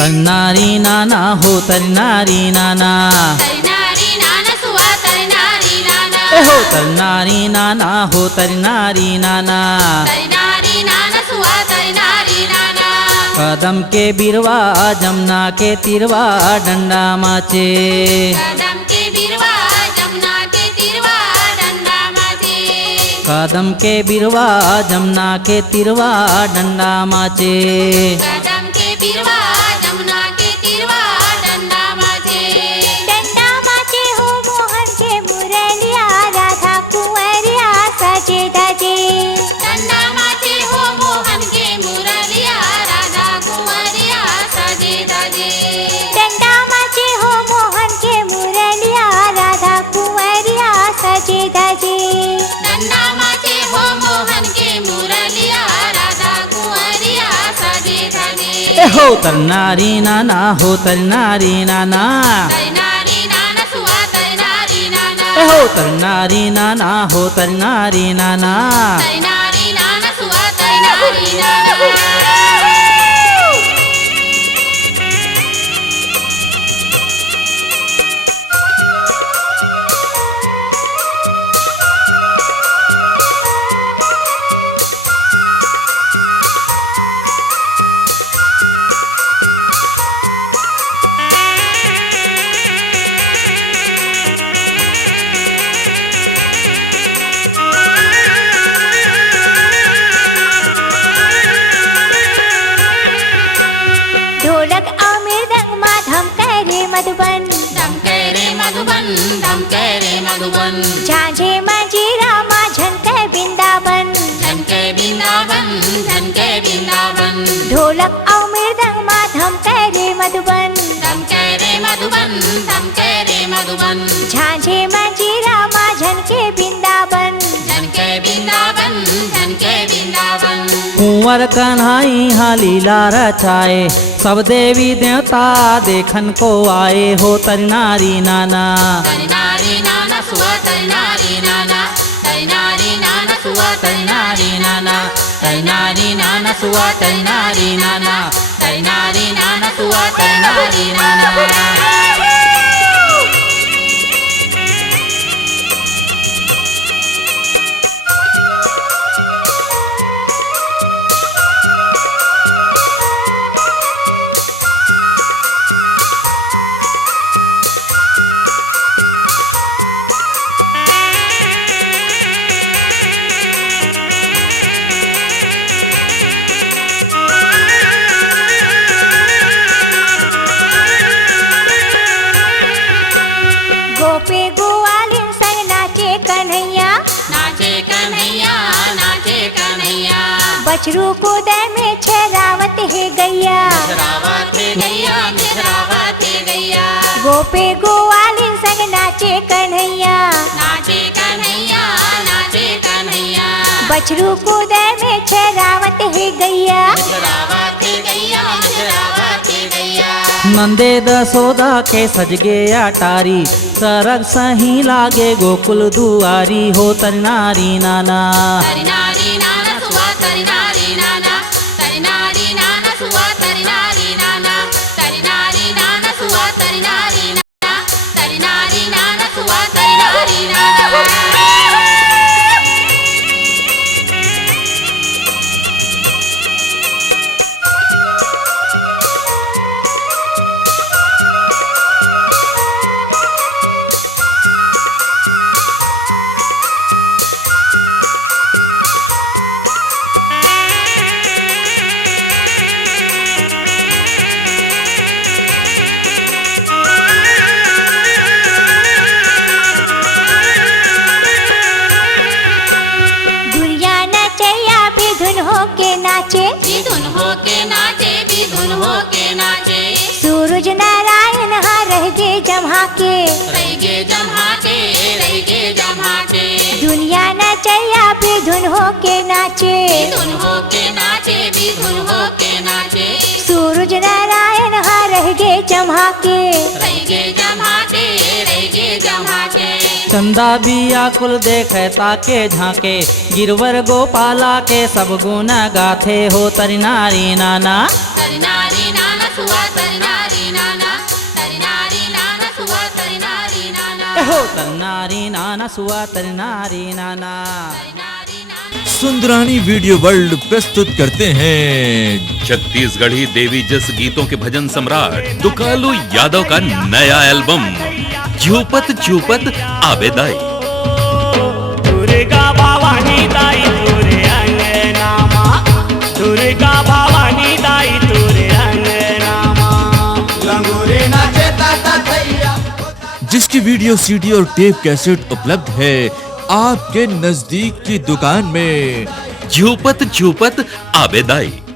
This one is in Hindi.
तरनारी नाना हो तरनारी नाना तरनारी नाना सुआ तरनारी नाना ए हो तरनारी नाना हो तरनारी नाना तरनारी नाना सुआ तरनारी नाना कदम के बिरवा जमुना के तिरवा डंडा माचे कदम के बिरवा जमुना के तिरवा डंडा माचे कदम के बिरवा जमुना के तिरवा डंडा माचे कदम के बिरवा जमुना के तिरवा डंडा माचे हो मोहन के मुरलिया राधा कुंवरिया सजे धजे डंडा माचे हो मोहन के मुरलिया राधा कुंवरिया सजे धजे डंडा माचे हो मोहन के मुरलिया राधा कुंवरिया सजे धजे डंडा माचे हो मोहन के मुरलिया राधा कुंवरिया सजे धजे ए हो तरनारी नाना हो तरनारी नाना तरनारी नाना सुआ तरनारी नाना ए हो तरनारी नाना हो तरनारी नाना तरनारी नाना सुआ तरनारी नाना ढोलक मृदंग माधम करे मधुबन धम करे मधुबन धम करे मधुबन झांझे मंजीरा माँ झनके वृंदावन झनके वृंदावन झनके वृंदावन ढोलक मृदंग माधम करे मधुबन धम करे मधुबन धम करे मधुबन झांझे मंजीरा माँ झनके वृंदावन झनके वृंदावन झनके वृंदावन कुंवर कन्हाई हाँ लीला रचाए सब देवी देवता देखन को आए हो तरनारी नाना तरनारी नाना सुआ तरनारी नाना तरनारी नाना सुआ तरनारी नाना तरनारी नाना सुआ तरनारी नाना तरनारी नाना सुआ तरनारी नाना गोपे गोवालिन संग नाचे कन्हैया नाचे कन्हैया नाचे कन्हैया बछरू को दे में छरावत है गैया मिश्रावत है गैया मिश्रावत है गैया गोपे गोवालिन संग नाचे कन्हैया नाचे कन्हैया नाचे कन्हैया बछरू को दे में छरावत है गैया मिश्रावत है गैया मिश्रावत है गैया नंदे दसोदा के सज गया टारी सरग सही लागे गोकुल दुआरी हो तरनारी नाना तरनारी नाना सुआ तरनारी नाना तरनारी नाना सुआ तरनारी नाना तरनारी नाना सुआ तरनारी नाना तरनारी नाना सुआ तरनारी नाना नाचे विधुन हो के नाचे विधुन हो के नाचे सूरज नारायण हाँ रह गे जमा के रहिगे जमा के रहिगे जमा के दुनिया नचैया विधुन हो के नाचे विधुन हो के नाचे विधुन हो के नाचे सूरज नारायण हाँ रह गे जमा के रहिगे जमा के रहिगे जमा के चंदा बिया कुल देखे ताके झांके गिरवर गोपाला के सब गुण गाथे हो तरी नारी नाना तरनारी नाना सुवा तरिनारी नाना तरिनारी नाना सुवा तरिनारी नाना हो तरनारी नाना सुवा तरनारी नाना। तरिनारी नाना सुंदरानी वीडियो वर्ल्ड प्रस्तुत करते हैं छत्तीसगढ़ी देवी जस गीतों के भजन सम्राट दुकालू यादव का नया एल्बम झूपत झूपत आबेदाई। दुर्गा भवानी दाई तुरे अंगनामा, दुर्गा भवानी दाई तुरे अंगनामा, लंगूरे नाचे ताता थैया। जिसकी वीडियो सीडी और टेप कैसेट उपलब्ध है आपके नजदीक की दुकान में। झूपत झूपत आबेदाई।